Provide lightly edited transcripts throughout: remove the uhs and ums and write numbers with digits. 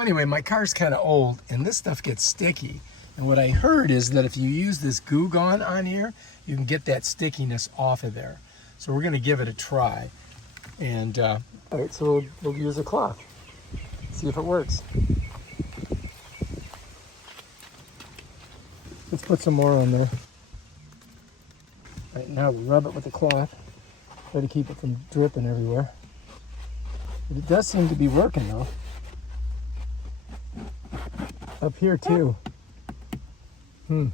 Anyway, my car's kind of old and this stuff gets sticky. And what I heard is that if you use this Goo Gone on here, you can get that stickiness off of there. So we're going to give it a try. And all right, so we'll use a cloth. See if it works. Let's put some more on there. All right, now we rub it with the cloth. Try to keep it from dripping everywhere. But it does seem to be working though. Up here too. Give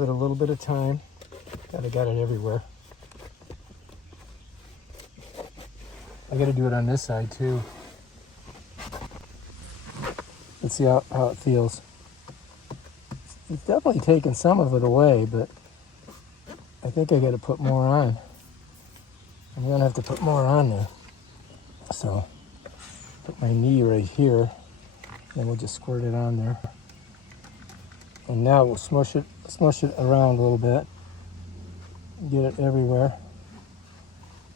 it a little bit of time. God, I got it everywhere. I got to do it on this side too. Let's see how it feels. It's definitely taken some of it away, but I think I got to put more on. I'm going to have to put more on there. So, put my knee right here, and we'll just squirt it on there. And now we'll smush it around a little bit. Get it everywhere.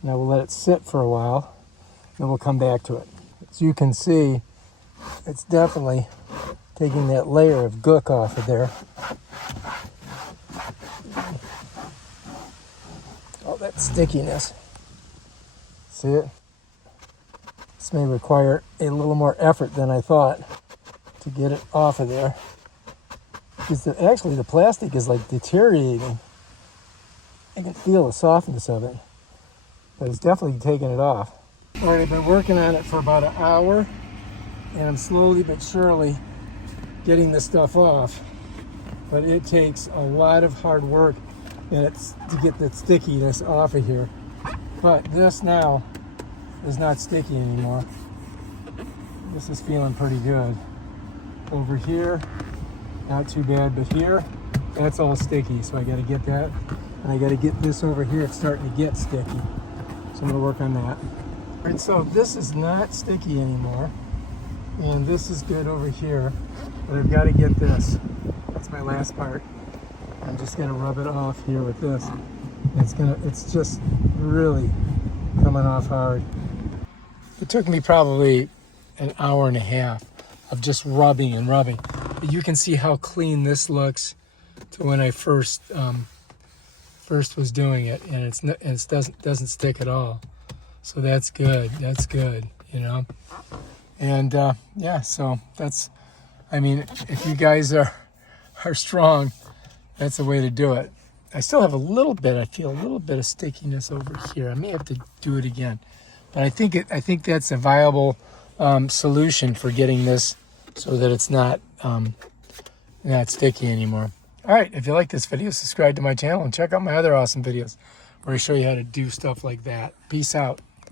Now we'll let it sit for a while, then we'll come back to it. As you can see, it's definitely taking that layer of gook off of there. All that stickiness. See it? This may require a little more effort than I thought to get it off of there. Because actually the plastic is like deteriorating. I can feel the softness of it, but it's definitely taking it off. All right, I've been working on it for about an hour, and I'm slowly but surely getting this stuff off. But it takes a lot of hard work and it's to get that stickiness off of here. But this now is not sticky anymore. This is feeling pretty good. Over here, not too bad, but here, that's all sticky, so I gotta get that. And I gotta get this over here, it's starting to get sticky. So I'm gonna work on that. All right, so this is not sticky anymore. And this is good over here, but I've gotta get this. That's my last part. I'm just gonna rub it off here with this. It's just really coming off hard. It took me probably an hour and a half of just rubbing and rubbing. But you can see how clean this looks to when I first was doing it, and it doesn't stick at all. So that's good. That's good, you know. And yeah, so that's, I mean, if you guys are strong, that's the way to do it. I still have a little bit, I feel a little bit of stickiness over here. I may have to do it again. But I think that's a viable solution for getting this so that it's not sticky anymore. All right, if you like this video, subscribe to my channel and check out my other awesome videos where I show you how to do stuff like that. Peace out.